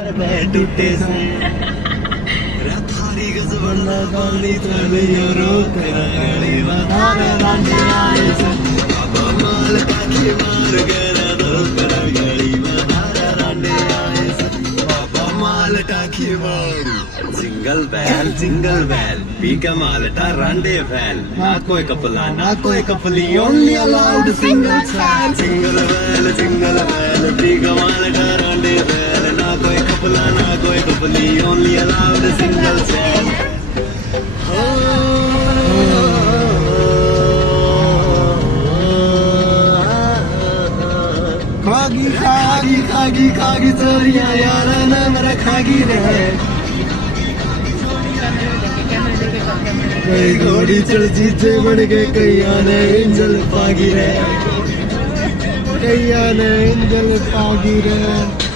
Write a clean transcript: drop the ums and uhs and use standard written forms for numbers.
टूटे से थारी गज बंदा गाली तले रोक रगड़ी बधार रांझे आए से बाबा माल काठी मार गया रोक रगड़ी बधार रांझे आए से बाबा माल टाखी मार जिंगल बैल पी का मालटा रांडे फैल ना कोई कपला ना कोई कपली ओनली अलाउड सिंगल बैल पी का मालटा रांडे फैल ना कोई कपला ना कोई कपली ओनली अलाउड सिंगल सैल खागी चोरिया यार ना मेरा खागी रहे कई घोड़ी चढ़ जीते बढ़ गए कैया ने इंजल पागी रहे कैया ने इंजल पागी रहे